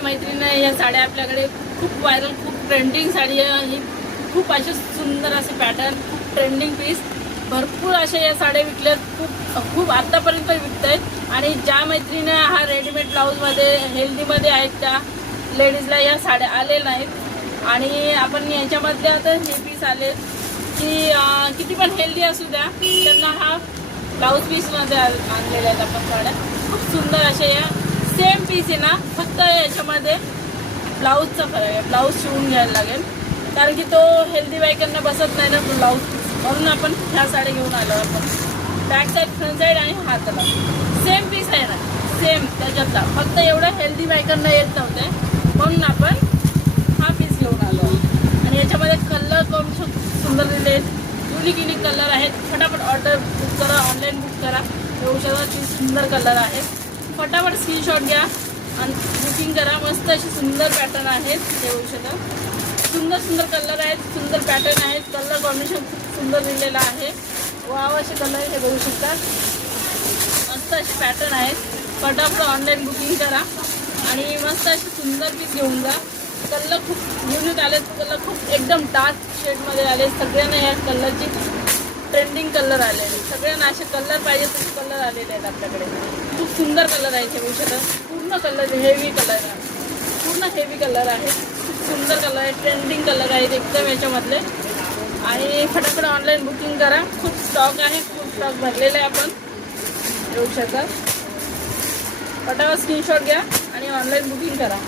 आपल्या मैत्रिणीने या साड्या आपल्याकडे खूप व्हायरल, खूप ट्रेंडिंग साडी आहे ही. खूप असे सुंदर असे पॅटर्न, खूप ट्रेंडिंग पीस, भरपूर अशा या साड्या विकल्यात. खूप आत्तापर्यंत विकत आहेत. आणि ज्या मैत्रिणी हा रेडीमेड ब्लाऊजमध्ये हेल्दीमध्ये आहेत त्या लेडीजला या साड्या आलेल्या नाहीत. आणि आपण याच्यामधले आता हे पीस आले की किती पण हेल्दी असू द्या त्यांना हा ब्लाऊज पीसमध्ये आणलेले आहेत आपण साड्या. खूप सुंदर अशा या सेम पीस आहे ना, फक्त याच्यामध्ये ब्लाऊजचा फरक आहे. ब्लाऊज शिवून घ्यायला लागेल कारण की तो हेल्दी बायकांना बसत नाही ना ब्लाऊज, म्हणून आपण ह्या साड्या घेऊन आलो. आपण बॅक साईड, फ्रंट साईड आणि हाताला सेम पीस आहे ना, सेम त्याच्यातला, फक्त एवढं हेल्दी बायकांना येत नव्हते म्हणून आपण हा पीस घेऊन आलो. आणि याच्यामध्ये कलर पण खूप सुंदर दिले आहेत, युनिक कलर आहेत. फटाफट ऑर्डर बुक करा, ऑनलाईन बुक करा. येऊ शकता सुंदर कलर आहेत. फटाफट स्क्रीनशॉट घ्या आणि बुकिंग करा. मस्त असे सुंदर पॅटर्न आहेत. येऊ शकता सुंदर कलर आहेत, सुंदर पॅटर्न आहेत. कलर कॉम्बिनेशन खूप सुंदर दिलेलं आहे. वाव असे कलर हे बघू शकता. मस्त असे पॅटर्न आहेत. फटाफट ऑनलाईन बुकिंग करा आणि मस्त असे सुंदर पीस घेऊन जा. कलर खूप युनिक आलेत. कलर खूप एकदम डार्क शेडमध्ये आले. सगळ्यांना या कलरची ट्रेंडिंग कलर आलेले. सगळ्यांना असे कलर पाहिजे तसे कलर आलेले आहेत आपल्याकडे. खूप सुंदर कलर आहे. हे बघू शकता पूर्ण कलर हेवी कलर आहे, पूर्ण हेवी कलर आहे. खूप सुंदर कलर आहे, ट्रेंडिंग कलर आहेत एकदम याच्यामधले. आणि फटाफट ऑनलाईन बुकिंग करा. खूप स्टॉक आहे, खूप स्टॉक भरलेला आहे. आपण येऊ शकता. फटाफट स्क्रीनशॉट घ्या आणि ऑनलाईन बुकिंग करा.